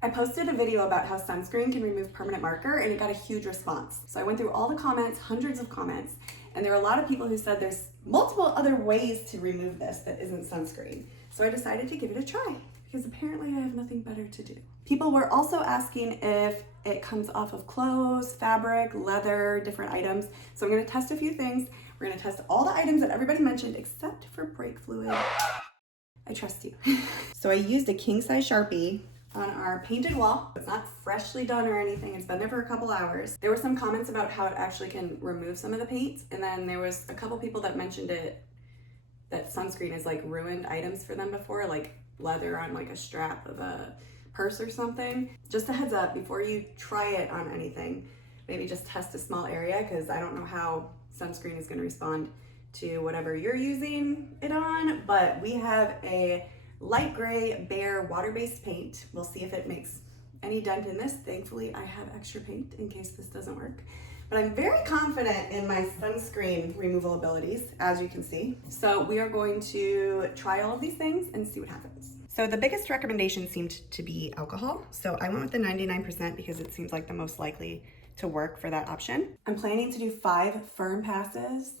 I posted a video about how sunscreen can remove permanent marker and it got a huge response. So I went through all the comments, hundreds of comments, and there were a lot of people who said there's multiple other ways to remove this that isn't sunscreen. So I decided to give it a try because apparently I have nothing better to do. People were also asking if it comes off of clothes, fabric, leather, different items. So I'm gonna test a few things. We're gonna test all the items that everybody mentioned except for brake fluid. I trust you. So I used a king size Sharpie on our painted wall. It's not freshly done or anything. It's been there for a couple hours. There were some comments about how it actually can remove some of the paint. And then there was a couple people that mentioned that sunscreen has like ruined items for them before, like leather on like a strap of a purse or something. Just a heads up, before you try it on anything, maybe just test a small area, because I don't know how sunscreen is going to respond to whatever you're using it on. But we have a light gray Behr water-based paint. We'll see if it makes any dent in this. Thankfully, I have extra paint in case this doesn't work. But I'm very confident in my sunscreen removal abilities, as you can see. So we are going to try all of these things and see what happens. So the biggest recommendation seemed to be alcohol. So I went with the 99% because it seems like the most likely to work for that option. I'm planning to do 5 firm passes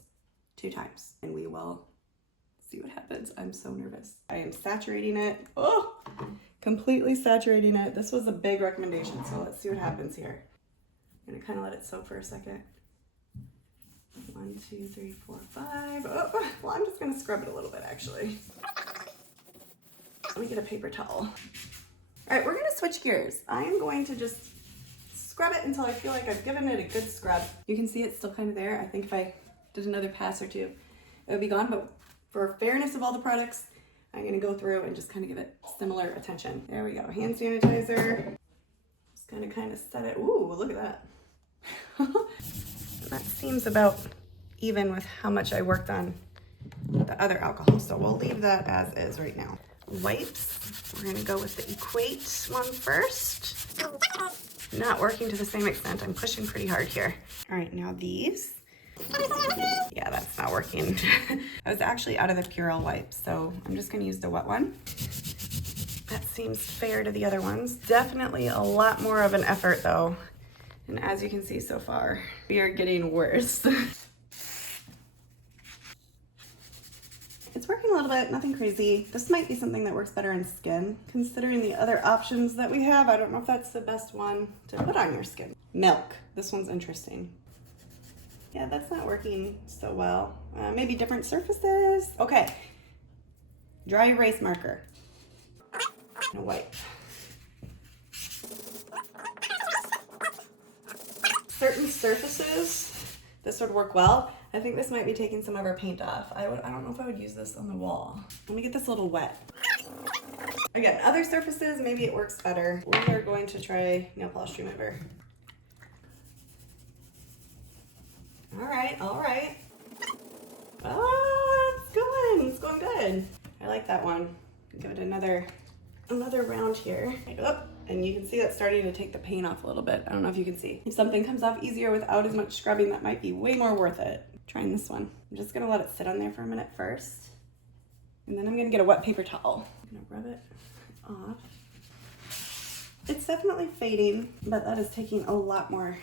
2 times, and we will see what happens. I'm so nervous. I am saturating it. Oh, completely saturating it. This was a big recommendation, so let's see what happens here. I'm gonna kind of let it soak for a second. 1, 2, 3, 4, 5. Oh, well, I'm just gonna scrub it a little bit actually. Let me get a paper towel. All right, we're gonna switch gears. I am going to just scrub it until I feel like I've given it a good scrub. You can see it's still kind of there. I think if I did another pass or 2, it would be gone, but for fairness of all the products, I'm gonna go through and just kind of give it similar attention. There we go, hand sanitizer. Just gonna kind of set it, ooh, look at that. That seems about even with how much I worked on the other alcohol, so we'll leave that as is right now. Wipes, we're gonna go with the Equate one first. Not working to the same extent, I'm pushing pretty hard here. All right, now these. Yeah, that's not working. I was actually out of the Purell wipes, so I'm just gonna use the wet one. That seems fair to the other ones. Definitely a lot more of an effort though. And as you can see so far, we are getting worse. It's working a little bit, nothing crazy. This might be something that works better in skin. Considering the other options that we have, I don't know if that's the best one to put on your skin. Milk, this one's interesting. Yeah, that's not working so well. Maybe different surfaces. Okay, dry erase marker. And a wipe. Certain surfaces, this would work well. I think this might be taking some of our paint off. I don't know if I would use this on the wall. Let me get this a little wet. Again, other surfaces, maybe it works better. We are going to try nail polish remover. All right. Oh, it's going good. I like that one. Give it another round here. Oh, and you can see that's starting to take the paint off a little bit. I don't know if you can see. If something comes off easier without as much scrubbing, that might be way more worth it. Trying this one. I'm just gonna let it sit on there for a minute first. And then I'm gonna get a wet paper towel. I'm gonna rub it off. It's definitely fading, but that is taking a lot more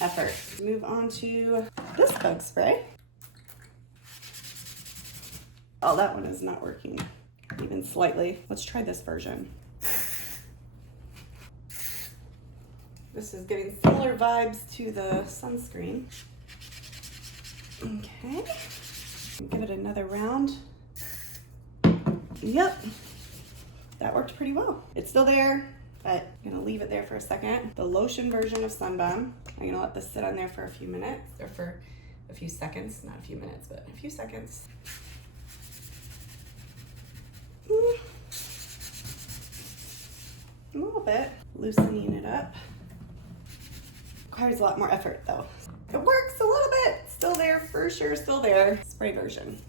effort. Move on to this bug spray. Oh, that one is not working even slightly. Let's try this version. This is getting similar vibes to the sunscreen. Okay, give it another round. Yep, that worked pretty well. It's still there, but I'm gonna leave it there for a second. The lotion version of Sun Bomb. I'm gonna let this sit on there for a few minutes, or for a few seconds, not a few minutes, but a few seconds. A little bit, loosening it up. Requires a lot more effort though. It works a little bit, still there for sure, still there. Spray version.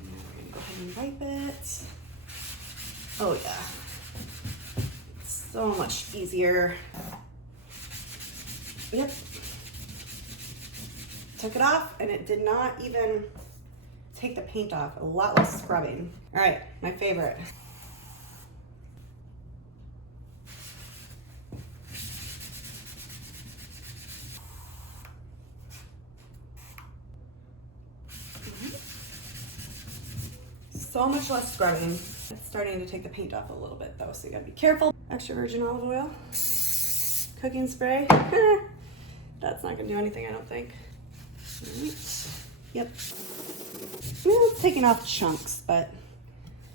And we're gonna go ahead and wipe it. Oh yeah, it's so much easier. Yep. Took it off and it did not even take the paint off. A lot less scrubbing. All right, my favorite. so much less scrubbing. It's starting to take the paint off a little bit though, so you gotta be careful. Extra virgin olive oil, cooking spray. That's not gonna do anything, I don't think. All right. Yep. Well, it's taking off chunks, but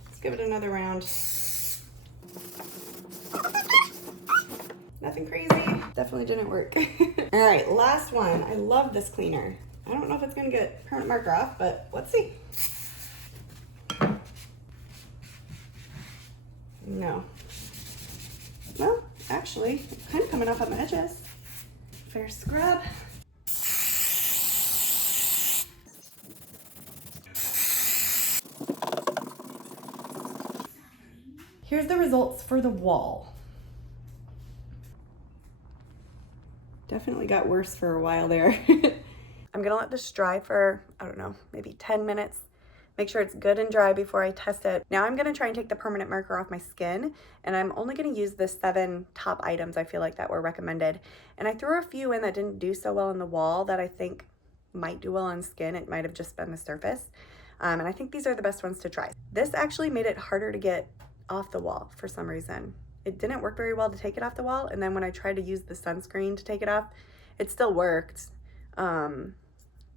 let's give it another round. Nothing crazy. Definitely didn't work. All right, last one. I love this cleaner. I don't know if it's gonna get permanent marker off, but let's see. No. Well, actually, it's kind of coming off on the edges. Fair scrub. Here's the results for the wall. Definitely got worse for a while there. I'm gonna let this dry for, I don't know, maybe 10 minutes. Make sure it's good and dry before I test it. Now I'm gonna try and take the permanent marker off my skin, and I'm only gonna use the 7 top items I feel like that were recommended. And I threw a few in that didn't do so well on the wall that I think might do well on skin. It might have just been the surface. And I think these are the best ones to try. This actually made it harder to get off the wall for some reason. It didn't work very well to take it off the wall, and then when I tried to use the sunscreen to take it off, it still worked.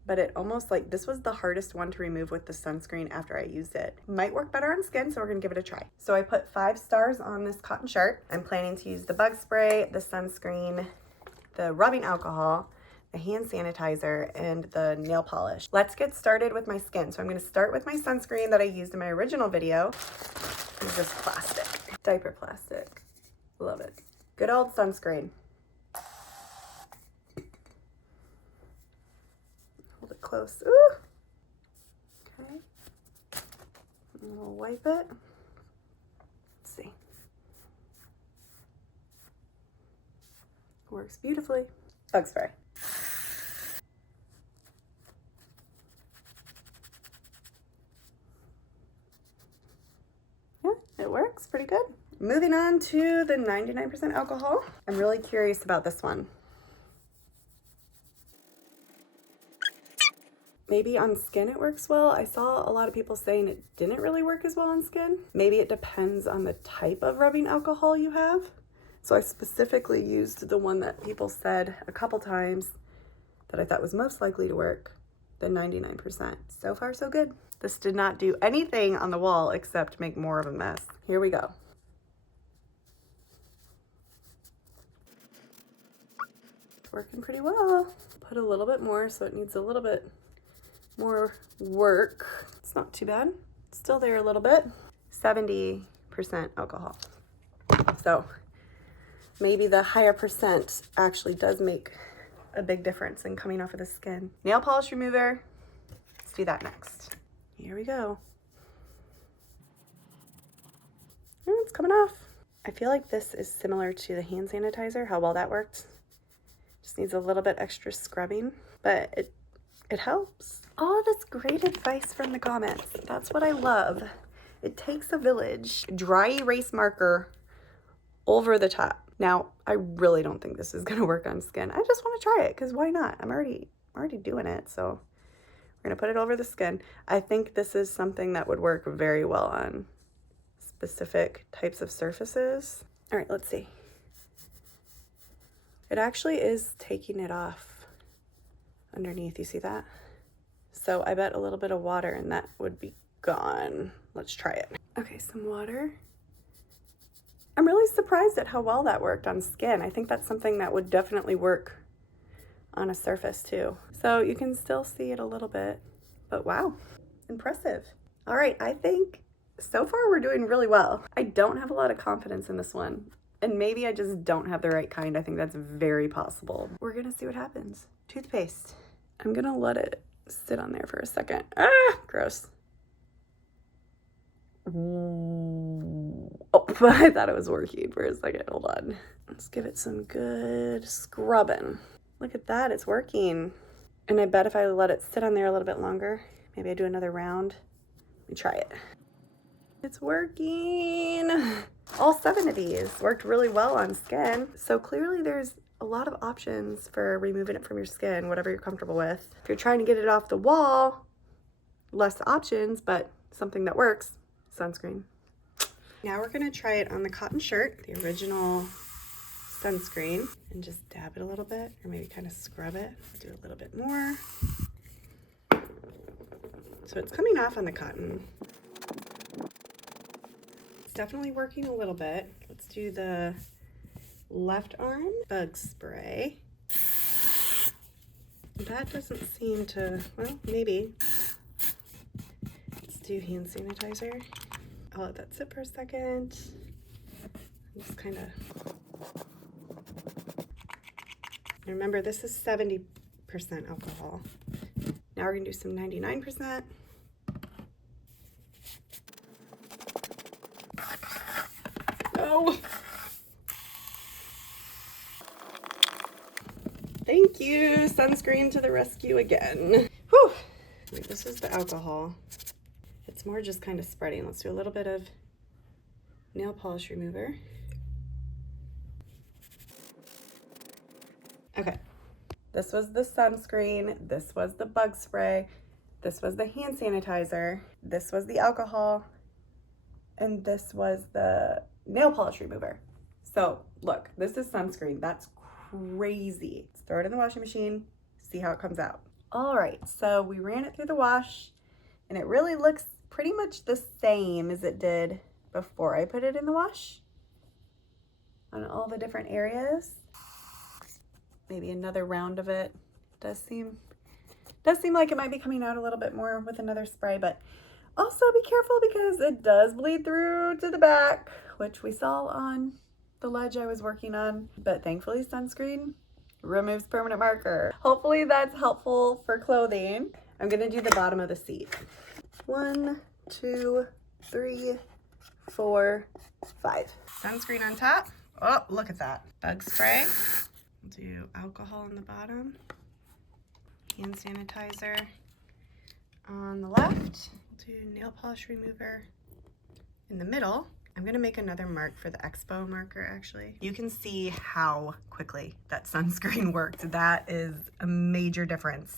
But it almost like, this was the hardest one to remove with the sunscreen after I used it. Might work better on skin, so we're gonna give it a try. So I put 5 stars on this cotton shirt. I'm planning to use the bug spray, the sunscreen, the rubbing alcohol, the hand sanitizer, and the nail polish. Let's get started with my skin. So I'm gonna start with my sunscreen that I used in my original video. It's just plastic, diaper plastic. Love it. Good old sunscreen. Hold it close. Ooh. Okay. And we'll wipe it. Let's see. Works beautifully. Bug spray. Yeah, it works pretty good. Moving on to the 99% alcohol. I'm really curious about this one. Maybe on skin it works well. I saw a lot of people saying it didn't really work as well on skin. Maybe it depends on the type of rubbing alcohol you have. So I specifically used the one that people said a couple times that I thought was most likely to work, the 99%. So far, so good. This did not do anything on the wall except make more of a mess. Here we go. It's working pretty well. Put a little bit more, so it needs a little bit more work. It's not too bad. It's still there a little bit. 70% alcohol. So maybe the higher percent actually does make a big difference in coming off of the skin. Nail polish remover. Let's do that next. Here we go. Oh, it's coming off. I feel like this is similar to the hand sanitizer, how well that worked. Just needs a little bit extra scrubbing, but it helps. All of this great advice from the comments. That's what I love. It takes a village. Dry erase marker over the top. Now, I really don't think this is gonna work on skin. I just wanna try it, because why not? I'm already doing it, so we're gonna put it over the skin. I think this is something that would work very well on specific types of surfaces. All right, let's see. It actually is taking it off underneath, you see that? So I bet a little bit of water and that would be gone. Let's try it. Okay, some water. I'm really surprised at how well that worked on skin. I think that's something that would definitely work on a surface too. So you can still see it a little bit, but wow, impressive. All right, I think so far we're doing really well. I don't have a lot of confidence in this one, and maybe I just don't have the right kind. I think that's very possible. We're gonna see what happens. Toothpaste. I'm gonna let it sit on there for a second. Ah, gross. Oh, I thought it was working for a second. Hold on. Let's give it some good scrubbing. Look at that, it's working. And I bet if I let it sit on there a little bit longer, maybe I do another round. Let me try it. It's working. All 7 of these worked really well on skin. So clearly there's a lot of options for removing it from your skin, whatever you're comfortable with. If you're trying to get it off the wall, less options, but something that works, sunscreen. Now we're gonna try it on the cotton shirt, the original sunscreen, and just dab it a little bit, or maybe kind of scrub it. Do a little bit more. So it's coming off on the cotton. It's definitely working a little bit. Let's do the left arm bug spray. That doesn't seem to, well, maybe. Let's do hand sanitizer. I'll let that sit for a second. Just kind of. Remember, this is 70% alcohol. Now we're gonna do some 99%. Oh! Thank you, sunscreen to the rescue again. Whew! Wait, this is the alcohol. It's more just kind of spreading. Let's do a little bit of nail polish remover. Okay, this was the sunscreen, this was the bug spray, this was the hand sanitizer, this was the alcohol, and this was the nail polish remover. So look, this is sunscreen. That's crazy. Let's throw it in the washing machine, see how it comes out. All right, so we ran it through the wash, and it really looks pretty much the same as it did before I put it in the wash on all the different areas. Maybe another round of it. Does seem like it might be coming out a little bit more with another spray, but also be careful because it does bleed through to the back, which we saw on the ledge I was working on. But thankfully, sunscreen removes permanent marker. Hopefully that's helpful for clothing. I'm gonna do the bottom of the seat. 1, 2, 3, 4, 5. Sunscreen on top. Oh, look at that. Bug spray. We'll do alcohol on the bottom. Hand sanitizer on the left. We'll do nail polish remover in the middle. I'm gonna make another mark for the Expo marker, actually. You can see how quickly that sunscreen worked. That is a major difference.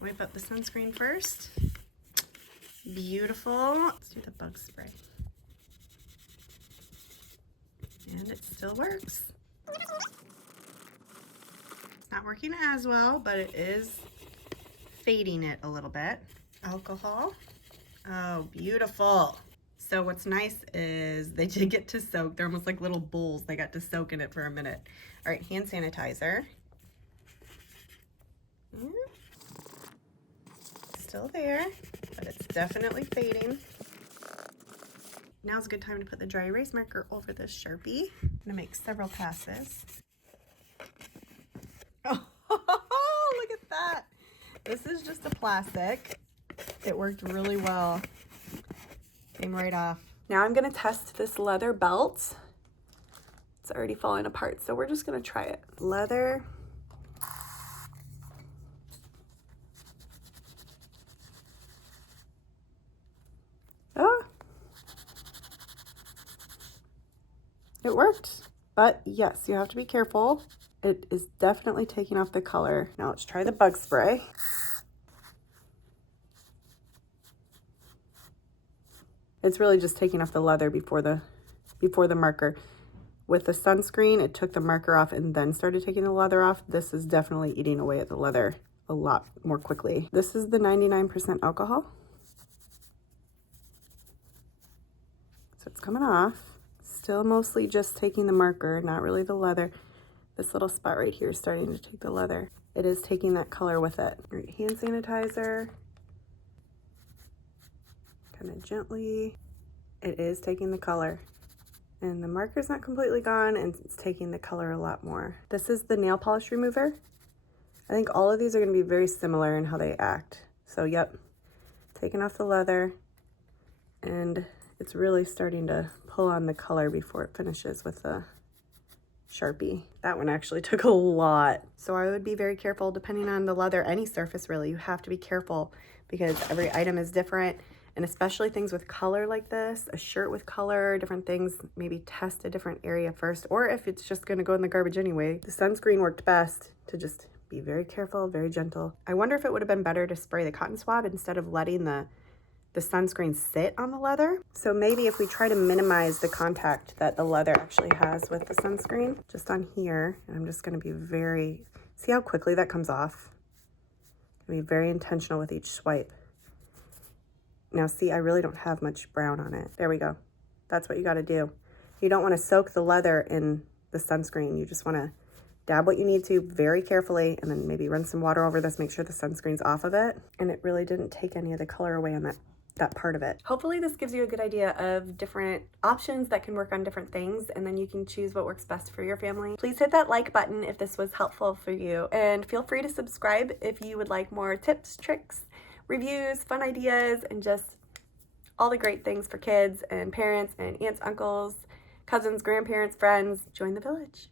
Wipe up the sunscreen first. Beautiful. Let's do the bug spray. And it still works. It's not working as well, but it is fading it a little bit. Alcohol. Oh, beautiful. So what's nice is they did get to soak. They're almost like little bowls. They got to soak in it for a minute. All right, hand sanitizer. Still there, but it's definitely fading. Now's a good time to put the dry erase marker over this Sharpie. I'm gonna make several passes. Oh, look at that. This is just a plastic. It worked really well. Came right off. Now I'm gonna test this leather belt. It's already falling apart, so we're just gonna try it. Leather. Oh. It worked, but yes, you have to be careful. It is definitely taking off the color. Now let's try the bug spray. It's really just taking off the leather before the marker. With the sunscreen, it took the marker off and then started taking the leather off. This is definitely eating away at the leather a lot more quickly. This is the 99% alcohol. So it's coming off. Still mostly just taking the marker, not really the leather. This little spot right here is starting to take the leather. It is taking that color with it. All right, hand sanitizer. Kind of gently. It is taking the color. And the marker's not completely gone, and it's taking the color a lot more. This is the nail polish remover. I think all of these are going to be very similar in how they act. So yep, taking off the leather, and it's really starting to pull on the color before it finishes with the Sharpie. That one actually took a lot. So I would be very careful depending on the leather, any surface really. You have to be careful because every item is different. And especially things with color like this, a shirt with color, different things, maybe test a different area first, or if it's just gonna go in the garbage anyway. The sunscreen worked best to just be very careful, very gentle. I wonder if it would have been better to spray the cotton swab instead of letting the the sunscreen sit on the leather. So maybe if we try to minimize the contact that the leather actually has with the sunscreen, just on here, and I'm just gonna be very, see how quickly that comes off? Be very intentional with each swipe. Now see, I really don't have much brown on it. There we go. That's what you gotta do. You don't wanna soak the leather in the sunscreen. You just wanna dab what you need to very carefully, and then maybe run some water over this, make sure the sunscreen's off of it. And it really didn't take any of the color away on that part of it. Hopefully this gives you a good idea of different options that can work on different things, and then you can choose what works best for your family. Please hit that like button if this was helpful for you, and feel free to subscribe if you would like more tips, tricks, reviews, fun ideas, and just all the great things for kids and parents and aunts, uncles, cousins, grandparents, friends. Join the village.